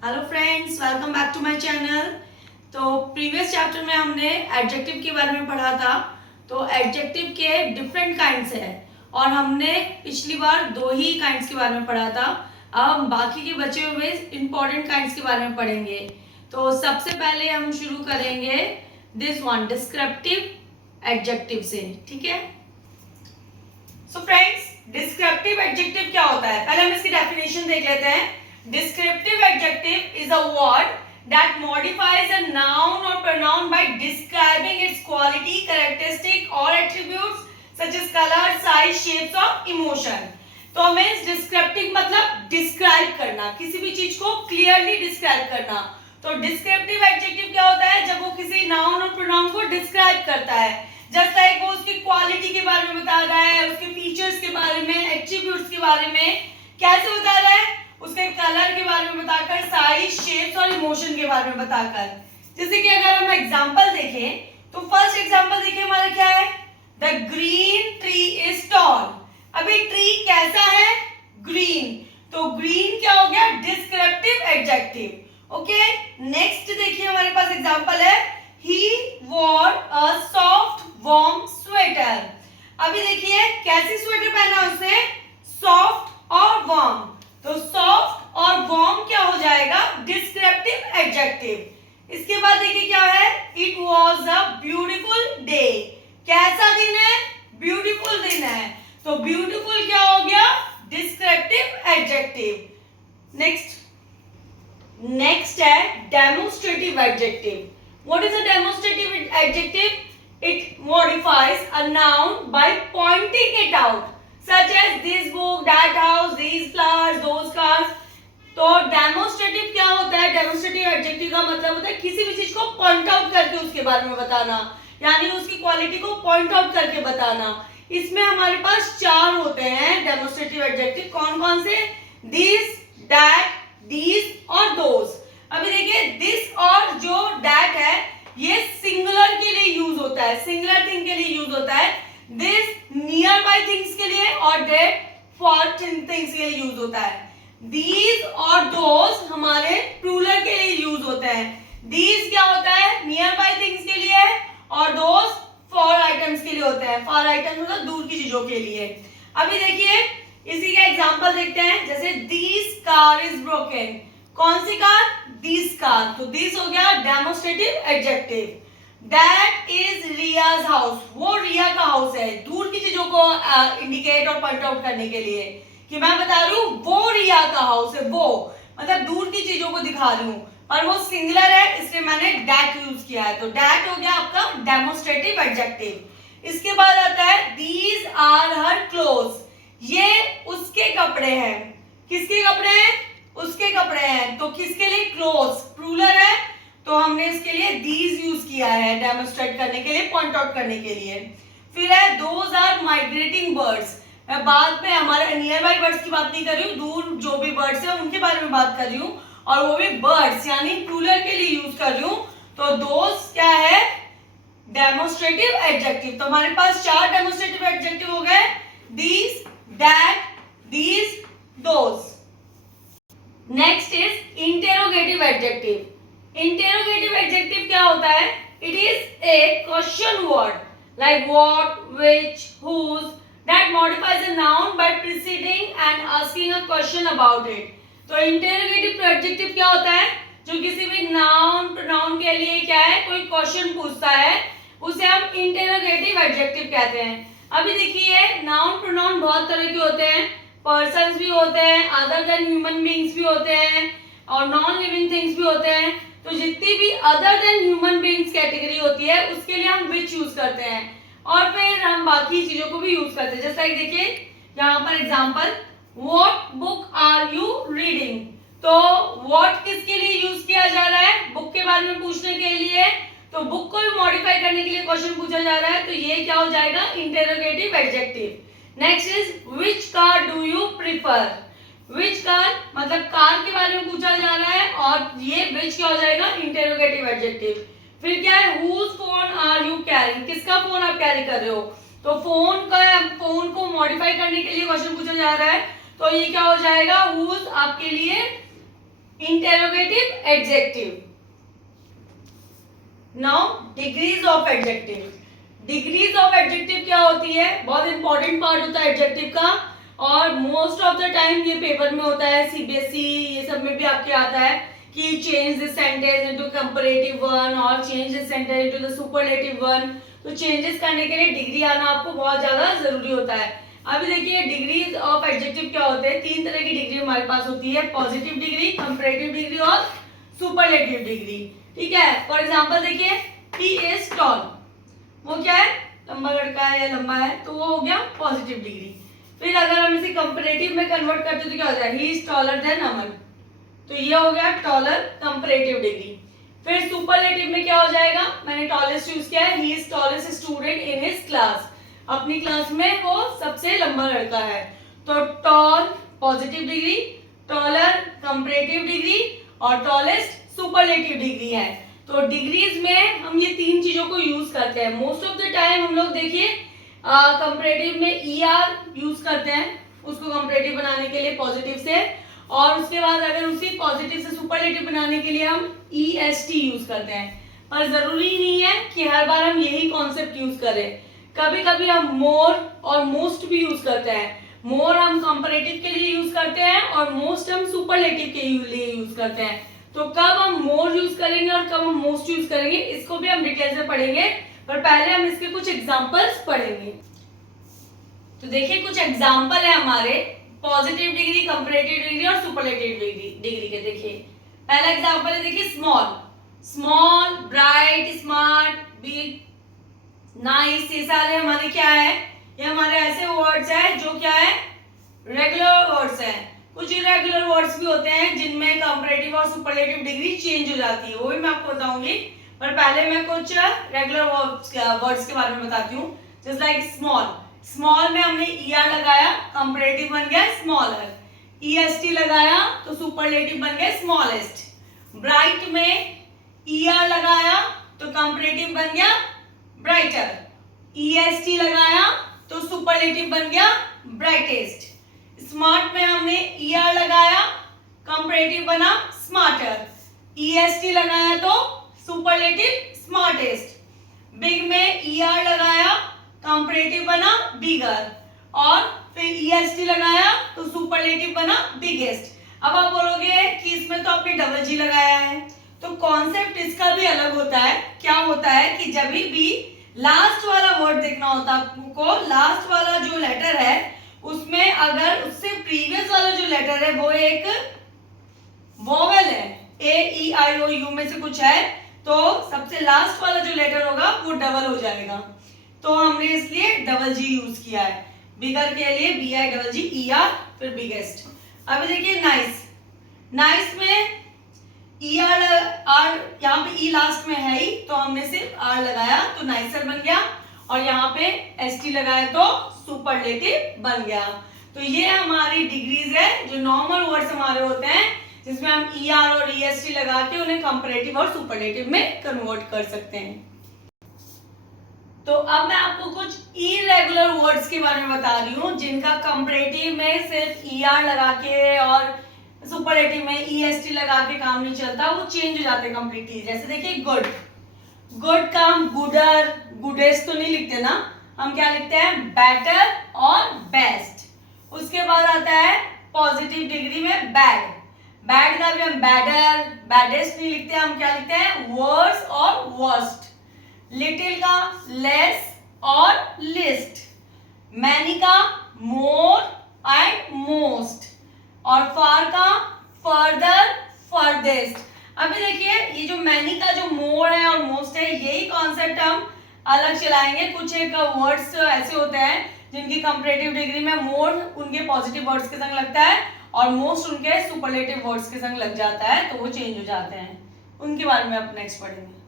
Hello friends, welcome back to my channel. तो previous chapter में हमने एडजेक्टिव के बारे में पढ़ा था। तो एडजेक्टिव के डिफरेंट काइंड्स है और हमने पिछली बार 2 ही काइंड्स के बारे में पढ़ा था। अब हम बाकी के बचे हुए इंपॉर्टेंट काइंड्स के बारे में पढ़ेंगे। तो सबसे पहले हम शुरू करेंगे दिस वन, डिस्क्रिप्टिव एडजेक्टिव से। ठीक है। सो फ्रेंड्स, डिस्क्रिप्टिव एडजेक्टिव क्या होता है, पहले हम इसकी डेफिनेशन देख लेते हैं। Descriptive adjective is a word that modifies a noun or pronoun by describing its quality, characteristic or attributes such as color, size, shapes or emotion. तो हमें descriptive मतलब डिस्क्राइब करना, किसी भी चीज को क्लियरली डिस्क्राइब करना। तो डिस्क्रिप्टिव एडजेक्टिव क्या होता है, जब वो किसी नाउन और प्रोनाउन को डिस्क्राइब करता है। जस्ट लाइक वो उसकी क्वालिटी के बारे में बता रहा है, उसके फीचर्स के बारे में, एट्रीब्यूट्स के बारे में कैसे बता रहा है, उसके कलर के बारे में बताकर, साइज, शेप्स और इमोशन के बारे में बताकर। जैसे कि अगर हम एग्जांपल देखें तो फर्स्ट एग्जांपल देखिए हमारा क्या है, the green tree is tall. अभी ट्री कैसा है, ग्रीन। तो ग्रीन क्या हो गया, डिस्क्रिप्टिव एडजेक्टिव। ओके, नेक्स्ट देखिए हमारे पास एग्जांपल है, he wore a soft warm sweater. अभी देखिए कैसी स्वेटर पहना उसने, सॉफ्ट और वार्म। तो सॉफ्ट और वार्म क्या हो जाएगा, डिस्क्रिप्टिव एडजेक्टिव। इसके बाद देखिए क्या है, it was a beautiful day. कैसा दिन है, ब्यूटीफुल दिन है। तो ब्यूटीफुल क्या हो गया, डिस्क्रिप्टिव एडजेक्टिव। नेक्स्ट है demonstrative adjective. What is a demonstrative adjective, it modifies a noun by pointing it out such as this book, that house, these flowers, those cars. तो डेमोन्स्ट्रेटिव क्या होता है, डेमोन्स्ट्रेटिव एडजेक्टिव का मतलब होता है किसी भी चीज को पॉइंट आउट करके उसके बारे में बताना, यानी उसकी क्वालिटी को पॉइंट आउट करके बताना। इसमें हमारे पास 4 होते हैं डेमोन्स्ट्रेटिव एडजेक्टिव। कौन कौन से, दिस, दैट, दीज और दोज। अभी देखिए दिस और जो दैट है ये सिंगुलर के लिए यूज होता है, सिंगुलर थिंग के लिए यूज होता है। दिस नियर बाय थिंग्स के लिए और डेट फॉर थिंग्स के लिए यूज होता है। दीज और दोज हमारे प्लूरल के लिए यूज होते हैं। दीज क्या होता है, नियर बाय थिंग्स के लिए, और दोज फॉर आइटम्स के लिए होते हैं। फॉर आइटम्स मतलब दूर की चीजों के लिए। अभी देखिए इसी का एग्जांपल देखते हैं, जैसे दिस कार इज ब्रोकन। कौन सी कार, दिस कार। तो दिस हो गया demonstrative adjective. That is Riya's house, वो रिया का हाउस है, दूर की चीजों को इंडिकेट और पॉइंट आउट करने के लिए कि मैं बता रही हूँ वो रिया का हाउस है, वो मतलब दूर की चीजों को दिखा रही हूँ, और वो सिंगुलर है इसलिए मैंने दैट यूज किया है। तो दैट हो गया आपका डेमोन्स्ट्रेटिव एडजेक्टिव। इसके बाद आता है दीज आर हर क्लोथ्स, ये उसके कपड़े हैं। किसके कपड़े हैं, उसके कपड़े हैं। तो किसके लिए, क्लोथ्स प्लूरल है, तो हमने इसके लिए दीज यूज किया है डेमोन्स्ट्रेट करने के लिए, पॉइंट आउट करने के लिए। फिर है दोज आर माइग्रेटिंग बर्ड्स। मैं बाद में हमारे नियर बाय बर्ड्स की बात नहीं कर रही हूँ, दूर जो भी बर्ड्स है उनके बारे में बात कर रही हूँ, और वो भी बर्ड्स यानी प्लूरल के लिए यूज कर रही हूँ। तो दोज क्या है, डेमोन्स्ट्रेटिव एडजेक्टिव। तो हमारे पास 4 डेमोन्स्ट्रेटिव एडजेक्टिव हो गए, these, that, these, those. Next is interrogative adjective. Interrogative adjective क्या होता है, it is a question word like what, which, whose that modifies a noun by preceding and asking a question about it. तो interrogative adjective क्या होता है, जो किसी भी नाउन प्रोनाउन के लिए क्या है, कोई क्वेश्चन पूछता है, उसे हम इंटेरोगेटिव एडजेक्टिव कहते हैं। अभी देखिए नाउन प्रोनाउन बहुत तरह के होते हैं, पर्सन्स भी होते हैं, अदर देन ह्यूमन बीइंग्स भी होते हैं, और नॉन लिविंग थिंग्स भी होते हैं। तो जितनी भी other than human beings category होती है उसके लिए हम विच यूज करते हैं, और फिर हम बाकी चीजों को भी यूज करते हैं। जैसा कि देखिए यहाँ पर example, what book are you reading. तो व्हाट किसके लिए यूज किया जा रहा है, बुक के बारे में पूछने के लिए। तो बुक को मॉडिफाई करने के लिए क्वेश्चन पूछा जा रहा है, तो ये क्या हो जाएगा, interrogative adjective. Next is which car do you prefer. Which car मतलब कार के बारे में पूछा जा रहा है, और ये विच क्या हो जाएगा, इंटेरोगेटिव एडजेक्टिव। फिर क्या है, whose phone are you carrying, किसका फोन आप कैरी कर रहे हो। तो फोन को मॉडिफाई करने के लिए क्वेश्चन पूछा जा रहा है, तो ये क्या हो जाएगा, हुज आपके लिए interrogative adjective. Now degrees of adjective. Degrees of adjective क्या होती है? बहुत इंपॉर्टेंट पार्ट होता है एडजेक्टिव का, और मोस्ट ऑफ द टाइम ये पेपर में होता है, सीबीएसई ये सब में भी आपके आता है कि change this sentence into comparative one और change this sentence into the superlative one. तो चेंजेस करने के लिए डिग्री आना आपको बहुत ज्यादा जरूरी होता है। अभी देखिए डिग्रीज ऑफ एडजेक्टिव क्या होते हैं। 3 तरह की डिग्री हमारे पास होती है, पॉजिटिव डिग्री, कंपैरेटिव डिग्री और सुपरलेटिव डिग्री। ठीक है, फॉर एग्जांपल देखिए, ही इज टॉल, वो क्या है? लंबा लड़का है या लंबा है, तो वो हो गया पॉजिटिव डिग्री। फिर अगर हम इसे कंपैरेटिव में कन्वर्ट करते तो क्या हो जाएगा? He is taller than Aman, तो ये हो गया टॉलर कंपैरेटिव डिग्री। फिर सुपरलेटिव में क्या हो जाएगा? मैंने टॉलेस्ट यूज किया है, he is tallest student in his class, अपनी क्लास में वो सबसे लंबा लड़का है। तो tall positive degree, taller comparative degree और टॉलेस्ट सुपरलेटिव डिग्री है। तो डिग्रीज में हम ये 3 चीजों को यूज करते हैं। मोस्ट ऑफ द टाइम हम लोग देखिए कंपैरेटिव में ईआर यूज करते हैं उसको कंपैरेटिव बनाने के लिए पॉजिटिव से, और उसके बाद अगर उसी पॉजिटिव से सुपरलेटिव बनाने के लिए हम ईएसटी यूज करते हैं। पर जरूरी नहीं है कि हर बार हम यही कॉन्सेप्ट यूज करें, कभी कभी हम मोर और मोस्ट भी यूज करते हैं। मोर हम कंपैरेटिव के लिए यूज करते हैं और मोस्ट हम सुपरलेटिव के लिए यूज करते हैं। तो कब हम मोर यूज करेंगे और कब हम मोस्ट यूज करेंगे इसको भी हम डिटेल से पढ़ेंगे, पर पहले हम इसके कुछ एग्जांपल्स पढ़ेंगे। तो देखिए कुछ एग्जांपल है हमारे पॉजिटिव डिग्री, कंपैरेटिव डिग्री और सुपरलेटिव डिग्री के। देखिए पहला एग्जांपल है, देखिए small, small, bright, smart, big, nice. ये सारे हमारे क्या है? ये हमारे ऐसे वर्ड्स हैं जो क्या है? रेगुलर वर्ड्स हैं। कुछ इरेगुलर वर्ड्स भी होते हैं जिनमें कंपैरेटिव और सुपरलेटिव डिग्री चेंज हो जाती है, वो भी मैं आपको बताऊंगी। पर पहले मैं कुछ रेगुलर वर्ड्स के बारे में बताती हूँ। जस्ट लाइक स्मॉल, स्मॉल में हमने ईआर लगाया, कंपैरेटिव बन गया स्मॉलर। ईएसटी लगाया तो सुपरलेटिव बन गया स्मॉलेस्ट। ब्राइट में ईआर लगाया तो कंपैरेटिव बन गया ब्राइटर। ईएसटी लगाया तो सुपरलेटिव बन गया ब्राइटेस्ट। स्मार्ट में हमने ईआर लगाया, कंपैरेटिव बना स्मार्टर। ईएसटी लगाया तो सुपरलेटिव स्मार्टेस्ट। बिग में ईआर लगाया, कंपैरेटिव बना बिगर, और फिर ईएसटी लगाया तो सुपरलेटिव बना बिगेस्ट। अब आप बोलोगे कि इसमें तो आपने डबल जी लगाया है, तो कॉन्सेप्ट इसका भी अलग होता है। क्या होता है कि जब भी लास्ट वाला वर्ड देखना होता है आपको, लास्ट वाला जो लेटर है उसमें अगर उससे प्रीवियस वाला जो लेटर है वो एक वोवेल है, ए ई आई ओ यू में से कुछ है, तो सबसे लास्ट वाला जो लेटर होगा वो डबल हो जाएगा। तो हमने इसलिए डबल जी यूज किया है। बिगर के लिए B I double G E R, फिर बिगेस्ट। अभी देखिए नाइस, नाइस में ई आर, यहाँ पे ई लास्ट में है ही, तो हमने सिर्फ आर लगाया तो नाइसर बन गया, और यहाँ पे एस टी लगाया तो सुपरलेटिव बन गया। तो ये हमारी डिग्रीज है जो नॉर्मल वर्ड्स हमारे होते हैं जिसमें हम ई आर और ई एस टी लगा के उन्हें कंपैरेटिव और सुपरलेटिव में कन्वर्ट कर सकते हैं। तो अब मैं आपको कुछ इरेगुलर वर्ड्स के बारे में बता रही हूँ जिनका कंपैरेटिव में सिर्फ ई आर लगा के और सुपरलेटिव में ई एस टी लगा के काम नहीं चलता, वो चेंज हो जाते हैं कंप्लीटली। जैसे देखिए गुड, गुड का हम गुडर, गुडेस्ट तो नहीं लिखते ना, हम क्या लिखते हैं? बेटर और बेस्ट। उसके बाद आता है पॉजिटिव डिग्री में बैड, बैड का भी हम बैडर, बैडेस्ट नहीं लिखते, हम क्या लिखते हैं? वर्स और वर्स्ट। लिटिल का लेस और लिस्ट, मैनी का मोर एंड मोस्ट, और फार का फर्दर, फर्देस्ट। अभी देखिए ये जो मैनी का जो मोर है और मोस्ट है, यही कॉन्सेप्ट हम अलग चलाएंगे। कुछ एक वर्ड्स ऐसे होते हैं जिनकी कंपैरेटिव डिग्री में मोर उनके पॉजिटिव वर्ड्स के संग लगता है और मोस्ट उनके सुपरलेटिव वर्ड्स के संग लग जाता है, तो वो चेंज हो जाते हैं। उनके बारे में अब नेक्स्ट पढ़ेंगे।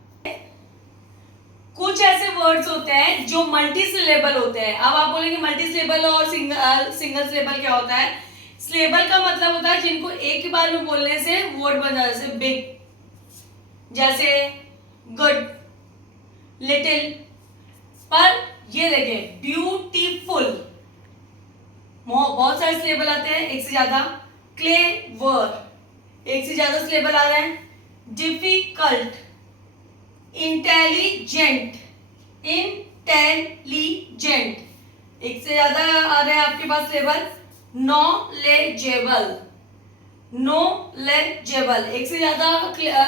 कुछ ऐसे वर्ड्स होते हैं जो मल्टी सिलेबल होते हैं। अब आप बोलेंगे मल्टी सिलेबल और सिंगल सिलेबल क्या होता है? सिलेबल का मतलब होता है जिनको एक ही बार में बोलने से वर्ड बन जाता है, जैसे बिग, जैसे गुड, लिटिल। पर ये देखें ब्यूटीफुल, बहुत सारे सिलेबल आते हैं, एक से ज्यादा। क्लेवर, एक से ज्यादा सिलेबल आ रहे हैं। डिफिकल्ट, इंटेलिजेंट, इंटेलिजेंट, एक से ज्यादा आ रहे हैं आपके पास सिलेबल। नॉलेजेबल, नॉलेजेबल, एक से ज्यादा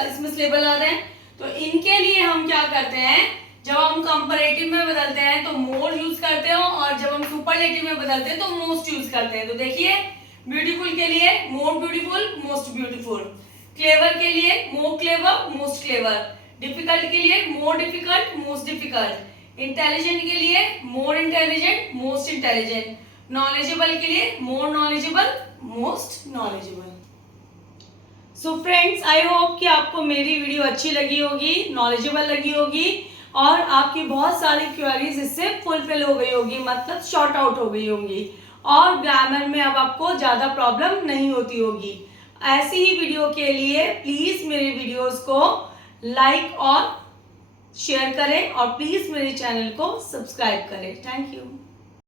इसमें सिलेबल आ रहे हैं। तो इनके लिए हम क्या करते हैं, जब हम कंपैरेटिव में बदलते हैं तो मोर यूज करते हैं, और जब हम सुपरलेटिव में बदलते हैं तो मोस्ट यूज करते हैं। तो देखिए, ब्यूटीफुल के लिए more beautiful, most beautiful. Clever के लिए more clever, most clever. Difficult के लिए more difficult, most difficult. Intelligent के लिए more intelligent, most intelligent. Knowledgeable के लिए more knowledgeable, most knowledgeable. So friends, I hope कि आपको मेरी वीडियो अच्छी लगी होगी, नॉलेजेबल लगी होगी, और आपकी बहुत सारी क्वेरीज इससे फुलफिल हो गई होगी, मतलब शॉर्ट आउट हो गई होंगी, और ग्रामर में अब आपको ज़्यादा प्रॉब्लम नहीं होती होगी। ऐसी ही वीडियो के लिए प्लीज़ मेरे वीडियोस को लाइक और शेयर करें, और प्लीज़ मेरे चैनल को सब्सक्राइब करें। Thank you.